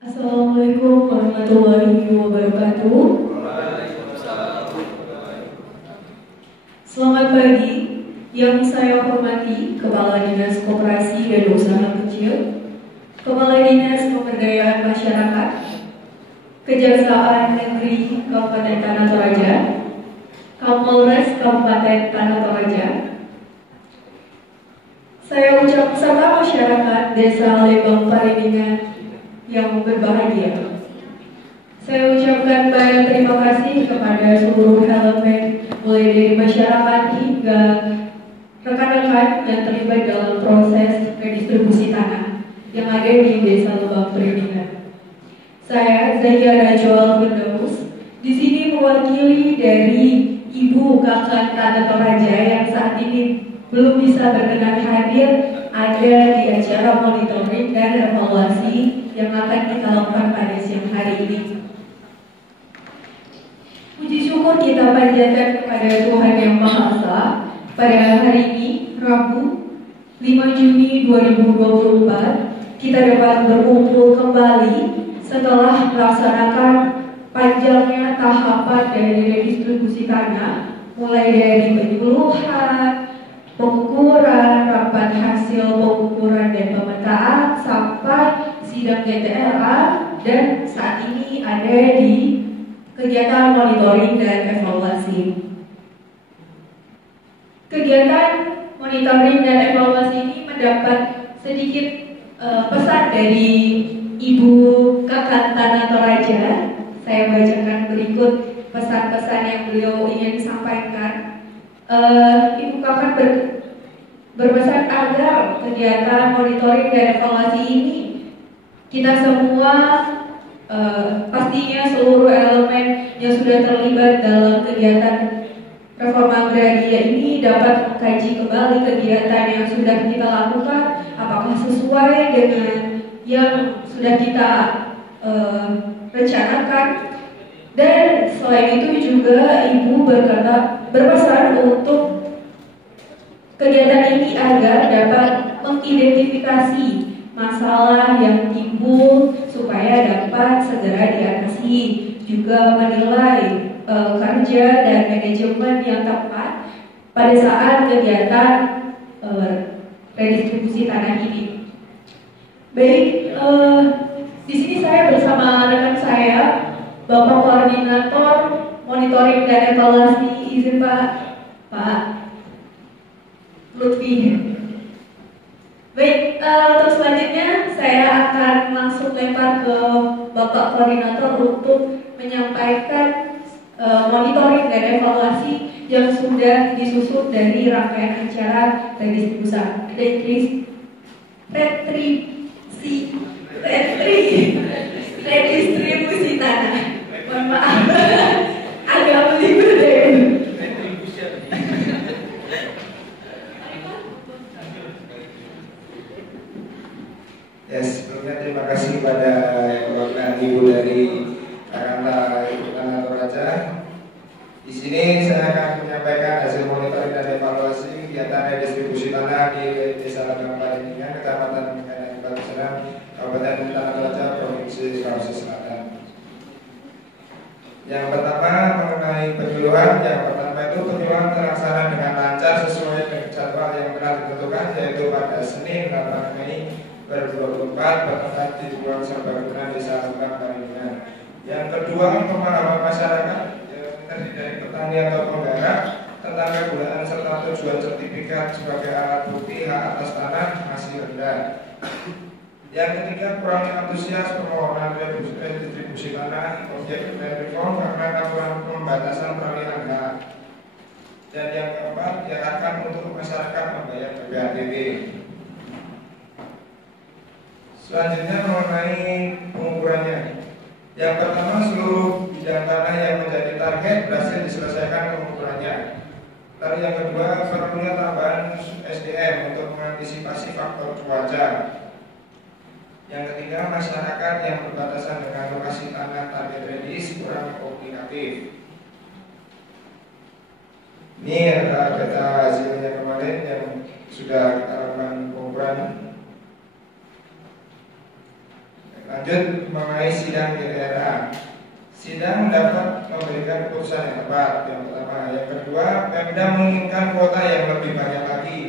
Assalamualaikum warahmatullahi wabarakatuh. Selamat pagi, yang saya hormati Kepala Dinas Koperasi dan Usaha Kecil, Kepala Dinas Pemberdayaan Masyarakat, Kejaksaan Negeri Kabupaten Tanah Toraja, Kapolres Kabupaten Tanah Toraja. Saya ucap serta masyarakat Desa Lembang Paringingan yang berbahagia. Saya ucapkan banyak terima kasih kepada seluruh elemen, mulai dari masyarakat hingga rekan-rekan yang terlibat dalam proses redistribusi tanah yang ada di Desa Lembang Paringingan. Saya Zahiara Joel Firdaus di sini mewakili dari Ibu Kakak Tanah Toraja yang saat ini belum bisa berkenan hadir ada di acara monitoring dan evaluasi yang akan kita lakukan pada siang hari ini. Puji syukur kita panjatkan kepada Tuhan Yang Maha Esa pada hari ini, Rabu 5 Juni 2024, kita dapat berkumpul kembali setelah melaksanakan panjangnya tahapan dari redistribusi tanah, mulai dari penyuluhan, pengukuran, rapat hasil pengukuran dan pemetaan, sampai sidang GTLA, dan saat ini ada di kegiatan monitoring dan evaluasi. Kegiatan monitoring dan evaluasi ini mendapat sedikit pesan dari Ibu Kakak Tanah Toraja. Saya bacakan berikut pesan-pesan yang beliau ingin sampaikan. Ibu Kakak berpesan agar kegiatan monitoring dan evaluasi ini kita semua pastinya seluruh elemen yang sudah terlibat dalam kegiatan reforma agraria ini dapat mengkaji kembali kegiatan yang sudah kita lakukan, apakah sesuai dengan yang sudah kita rencanakan. Dan selain itu juga Ibu berpesan untuk kegiatan ini agar dapat mengidentifikasi masalah yang timbul supaya dapat segera diatasi, juga menilai kerja dan manajemen yang tepat pada saat kegiatan redistribusi tanah ini. Baik, di sini saya bersama rekan saya, Bapak Koordinator Monitoring dan Evaluasi. Izin Pak Lutfi. Baik, untuk selanjutnya saya akan langsung lempar ke Bapak Koordinator untuk menyampaikan monitoring dan evaluasi yang sudah disusun dari rangkaian acara redistribusi tanah. Mohon maaf, agak melibet deh. Ya, sebelumnya terima kasih kepada perwakilan Ibu dari Kakanta Ibu Tanah Toraja. Di sini saya akan menyampaikan hasil monitoring dan evaluasi kegiatan redistribusi tanah di Desa Lembang Paringingan, Kecamatan Batu Senang, Kabupaten Tanah Toraja, Provinsi Sulawesi Selatan. Yang pertama mengenai penyuluhan. Yang pertama itu penyuluhan terlaksana dengan lancar sesuai dengan jadwal yang telah ditentukan, yaitu pada Senin 8 Mei 2024 bertempat di Ruang Serbaguna Desa Lembang Paringingan. Yang kedua, pemahaman masyarakat yang terdiri dari petani atau penggarap tentang kegunaan serta tujuan sertifikat sebagai alat bukti hak atas tanah masih rendah. Yang ketiga, kurang antusias permohonan redistribusi tanah objek dan reform karena aturan pembatasan peralihan hak. Dan yang keempat, diarahkan untuk masyarakat membayar PPADB. Selanjutnya mengenai pengukurannya. Yang pertama, seluruh bidang tanah yang menjadi target berhasil diselesaikan pengukurannya. Lalu yang kedua, perlunya tambahan SDM untuk mengantisipasi faktor cuaca. Yang ketiga, masyarakat yang berbatasan dengan lokasi tanah target redis kurang komunikatif. Ini adalah data hasilnya kemarin yang sudah kita lakukan pengukuran. Lanjut mengenai sidang di daerah. Sidang dapat memberikan keputusan yang tepat. Yang pertama, yang kedua, Pemda menginginkan kuota yang lebih banyak lagi.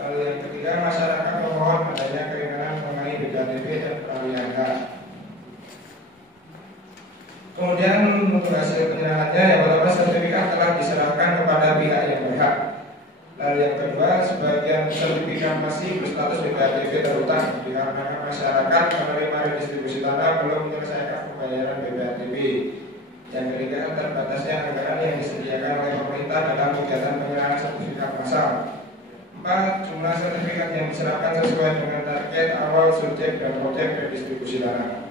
Lalu yang ketiga, masyarakat memohon adanya keringanan mengenai BPADB dan peralihan hak. Kemudian untuk hasil penyerahannya, yang pertama sertifikat telah diserahkan kepada pihak yang berhak. Lalu yang kedua, sebagian sertifikat masih berstatus BPADB terutang dikarenakan masyarakat menerima redistribusi tanah belum menyelesaikan pembayaran BPADB. Yang ketiga, terbatasnya anggaran yang disediakan oleh pemerintah dalam kegiatan penyerahan sertifikat massal. 4. Jumlah sertifikat yang diserahkan sesuai dengan target awal subjek dan objek redistribusi tanah.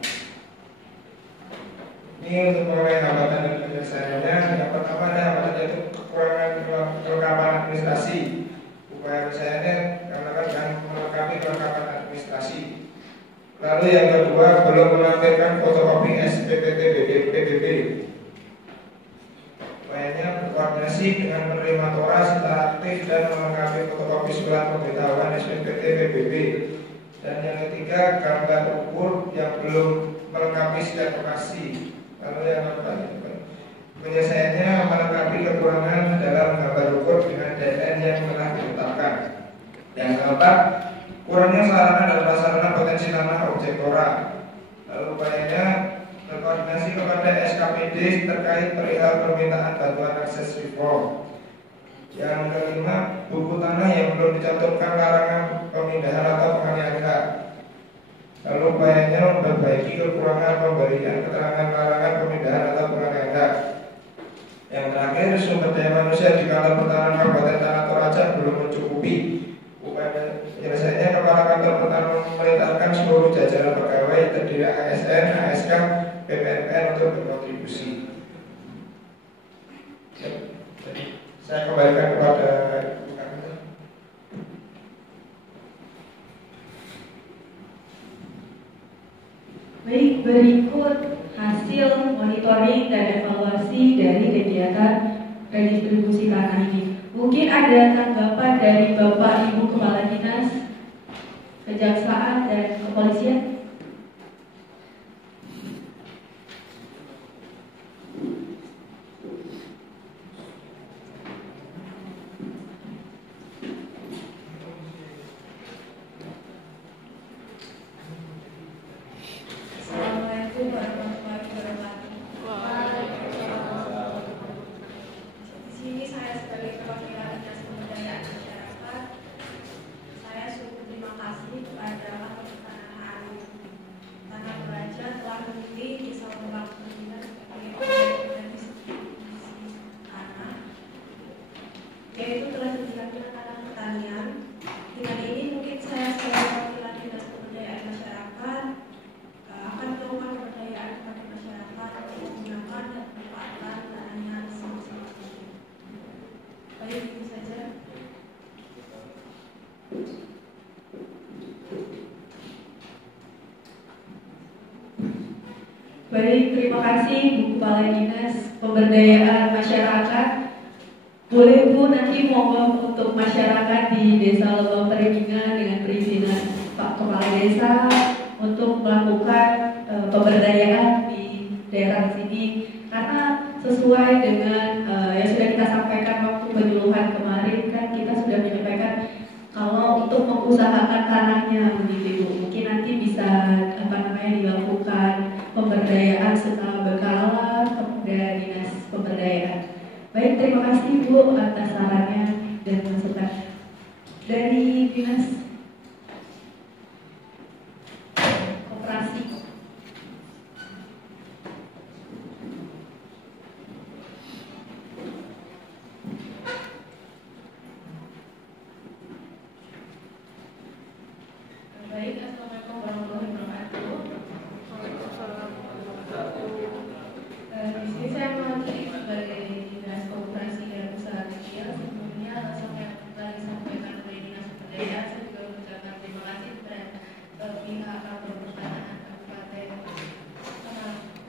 Ini untuk mengenai hambatan dan penyelesaiannya. Yang pertama ada hambatan yaitu kekurangan kelengkapan administrasi. Upaya penyelesaiannya dengan melengkapi kelengkapan administrasi. Lalu yang kedua, belum melampirkan fotokopi SPPT PBB. Upayanya berkoordinasi dengan penerima TORA secara aktif dan melengkapi fotokopi surat pemberitahuan SPPT PBB. Dan yang ketiga, gambar ukur yang belum melengkapi setiap lokasi. Lalu yang keempat, penyelesaiannya melengkapi kekurangan dalam gambar ukur dengan deadline yang telah ditetapkan. Yang keempat, kurangnya sarana dan prasarana potensi tanah objek TORA. Lalu upayanya berkoordinasi kepada SKPD terkait perihal permintaan bantuan akses reform. Yang kelima, buku tanah yang belum dicantumkan larangan pemindahan atau pengalihan hak. Lalu upayanya memperbaiki kekurangan pemberian keterangan larangan pemindahan atau pengalihan hak. Yang terakhir, sumber daya manusia di kantor pertahanan Kabupaten Tanah Toraja belum mencukupi. Upaya penyelesaiannya, Kepala Kantor Pertahanan memerintahkan seluruh jajaran pegawai terdiri ASN, ASK, PPNPN untuk berkontribusi. Saya kembalikan kepada Baik, berikut hasil monitoring dan evaluasi dari kegiatan redistribusi tanah ini. Mungkin ada tanggapan dari Bapak Ibu Kepala Dinas, Kejaksaan dan Kepolisian. Assalamualaikum warahmatullahi wabarakatuh. Di sini saya sebagai perwakilan Dinas Pemberdayaan Masyarakat, saya syukur terima kasih kepada Kantor Pertanahan Tanah Toraja telah memilih Desa Lembang Pembina sebagai objek redistribusi tanah, yaitu telah disediakan tanah pertanian. Dengan ini mungkin saya sebagai perwakilan Dinas Pemberdayaan Masyarakat akan melakukan pemberdayaan kepada masyarakat untuk menggunakan dan memanfaatkan tanahnya semaksimal mungkin. Baik, itu saja. Baik, terima kasih Bu Kepala Dinas Pemberdayaan Masyarakat. Boleh Bu nanti monggo untuk masyarakat di Desa Lembang Peregingan dengan perizinan Pak Kepala Desa untuk melakukan pemberdayaan di daerah sini, karena sesuai dengan yang sudah kita sampaikan waktu penyuluhan kemarin, kan kita sudah menyampaikan kalau untuk mengusahakan tanahnya begitu, mungkin nanti bisa dilakukan pemberdayaan secara berkala kepada Dinas Pemberdayaan. Baik, terima kasih Bu atas sarannya dan masukan dari Dinas Koperasi. Baik, assalamualaikum warahmatullahi wabarakatuh. Di sini saya mewakili sebagai Dinas Koperasi dan Usaha Kecil. Sebelumnya sama yang telah disampaikan oleh Dinas Pemberdayaan, saya juga mengucapkan terima kasih kepada pihak Kantor Pertanahan Kabupaten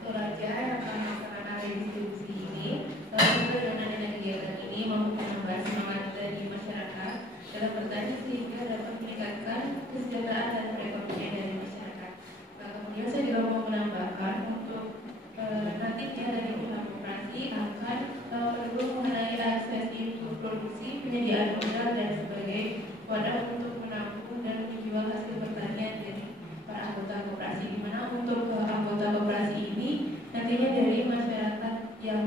Toraja yang akan melaksanakan redistribusi ini. Lalu dengan adanya kegiatan ini mampu menambah semangat dari masyarakat dalam bertani sehingga dapat meningkatkan kesejahteraan dan perekonomian dari masyarakat. Kemudian saya mau menambahkan untuk nantinya dari pihak koperasi akan perlu mengenai akses info produksi, penyediaan modal dan sebagai wadah untuk menampung dan menjual hasil pertanian dari para anggota koperasi, di mana untuk anggota koperasi ini nantinya dari masyarakat yang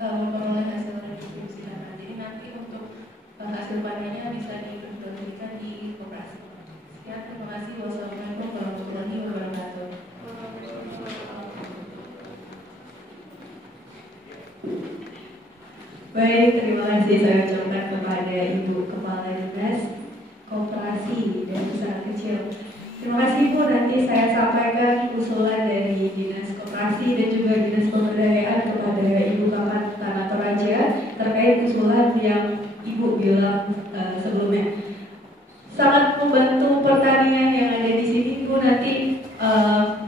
memperoleh hasil distribusi tanah. Jadi nanti untuk hasil panennya bisa diperjualbelikan di koperasi. Sekian, terima kasih. Wassalamualaikum warahmatullahi wabarakatuh. Baik, terima kasih saya ucapkan kepada Ibu Kepala Dinas Koperasi dan Usaha Kecil. Terima kasih Bu, nanti saya sampaikan usulan dari Dinas Koperasi dan juga Dinas Pemberdayaan kepada Ibu Kapan Tanah Toraja terkait usulan yang Ibu bilang sebelumnya. Sangat membantu pertanian yang ada di sini Bu, nanti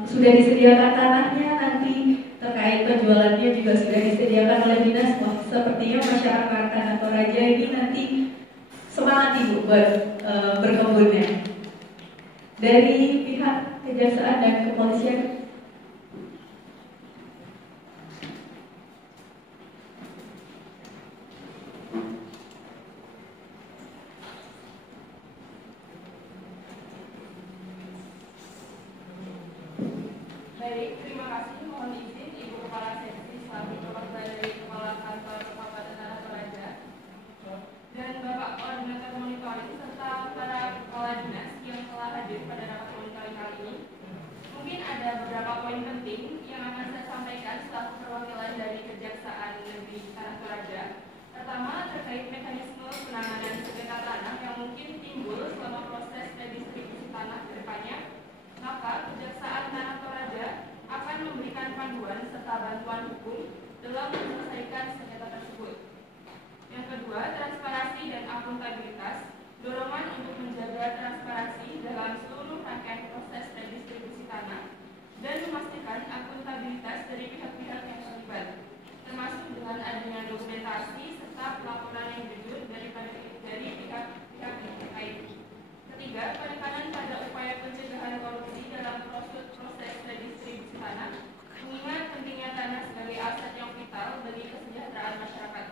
sudah disediakan tanahnya, nanti terkait penjualannya juga sudah disediakan oleh Dinas. Wah, sepertinya masyarakat Tanah Toraja ini nanti semangat Ibu buat berkebunnya. Dari pihak Kejaksaan dan Kepolisian, baik, terima kasih. Mohon izin Ibu Kepala Seksi selaku perwakilan dari Kepala Kantor Kabupaten Tanah Toraja dan Bapak Koordinator Monitoring serta para kepala dinas yang telah hadir pada rapat monitoring kali ini. Mungkin ada beberapa poin penting yang akan saya sampaikan selaku perwakilan dari Kejaksaan Negeri Tanah Toraja. Pertama, terkait mekanisme penanganan sengketa tanah yang mungkin timbul selama proses redistribusi tanah ke depannya, maka Kejaksaan Tanah Toraja akan memberikan panduan serta bantuan hukum dalam menyelesaikan sengketa tersebut. Yang kedua, transparansi dan akuntabilitas, dorongan untuk menjaga transparansi dalam seluruh rangkaian proses redistribusi tanah dan memastikan akuntabilitas dari pihak-pihak yang terlibat, termasuk dengan adanya dokumentasi serta pelaporan yang jujur dari pihak-pihak yang terkait. Ketiga, penekanan pada upaya pencegahan korupsi dalam proses redistribusi tanah, mengingat pentingnya tanah sebagai aset yang vital bagi kesejahteraan masyarakat.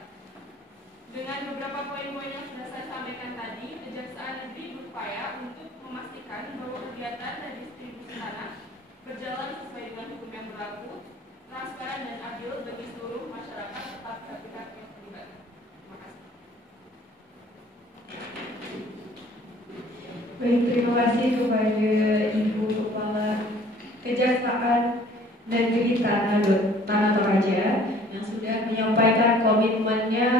Dengan beberapa poin-poin yang sudah saya sampaikan tadi, Kejaksaan Negeri berupaya untuk memastikan bahwa kegiatan redistribusi tanah berjalan sesuai dengan hukum yang berlaku, transparan dan adil bagi seluruh masyarakat serta pihak-pihak yang terlibat. Terima kasih. baik, terima kasih kepada Ibu Kepala Kejaksaan Negeri Tanah Toraja yang sudah menyampaikan komitmennya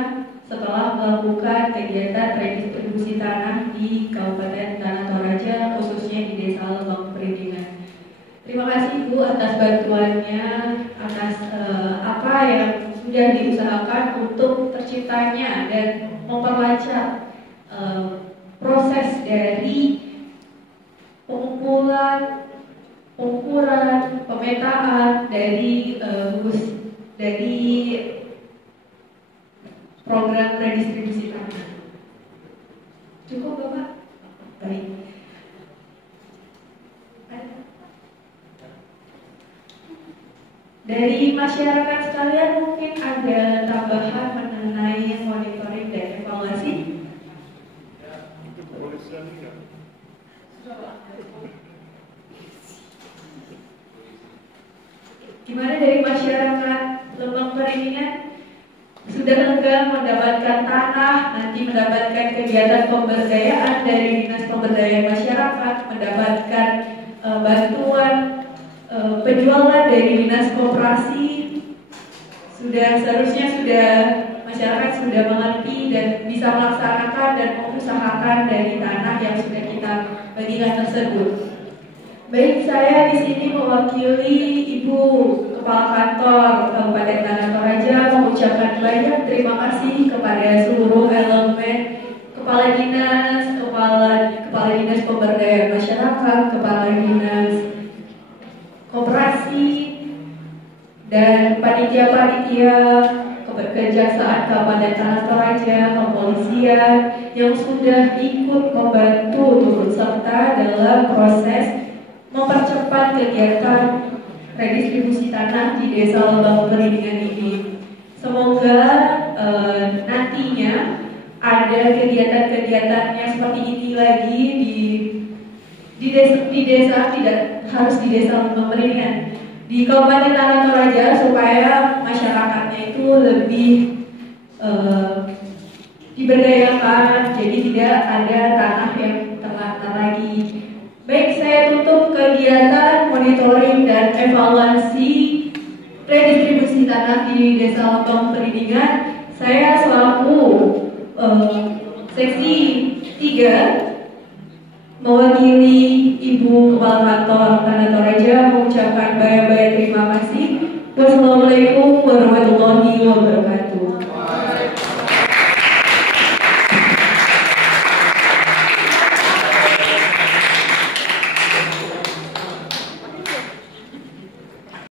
setelah melakukan kegiatan redistribusi tanah di Kabupaten Tanah Toraja, khususnya di Desa Lebang Peridingan. Terima kasih Bu atas bantuannya, atas apa yang sudah diusahakan untuk terciptanya dan memperlancar proses dari pengumpulan, pengukuran, pemetaan dari program redistribusi tanah. Cukup Bapak? Baik. Dari masyarakat sekalian mungkin ada tambahan mengenai monitoring dan evaluasi? Gimana dari masyarakat Lebang Peridingan? Sudah lega mendapatkan tanah, nanti mendapatkan kegiatan pemberdayaan dari Dinas Pemberdayaan Masyarakat, mendapatkan bantuan penjualan dari Dinas Koperasi. Seharusnya masyarakat sudah mengerti dan bisa melaksanakan dan mengusahakan dari tanah yang sudah kita bagikan tersebut. Baik, saya di sini mewakili Ibu Kepala Kantor Kabupaten Tanah Toraja mengucapkan banyak terima kasih kepada seluruh elemen Kepala Dinas, Kepala Dinas Pemberdayaan Masyarakat, Kepala Dinas Koperasi, dan panitia-panitia Kejaksaan Kabupaten Tanah Toraja, kepolisian yang sudah ikut membantu turut serta dalam proses mempercepat kegiatan redistribusi tanah di Desa Lebak Peridingan ini. Semoga nantinya ada kegiatan-kegiatan yang seperti ini lagi di desa, tidak harus di Desa Lebak Peridingan, di Kabupaten Tanah Toraja, supaya masyarakatnya itu lebih diberdayakan, jadi tidak ada tanah yang terlantar lagi. Baik, saya tutup kegiatan monitoring dan evaluasi redistribusi tanah di Desa Lebak Peridingan. Saya selaku seksi 3 mewakili Ibu Kepala Kantor Tanah Toraja mengucapkan banyak-banyak terima kasih. Wassalamualaikum warahmatullahi wabarakatuh.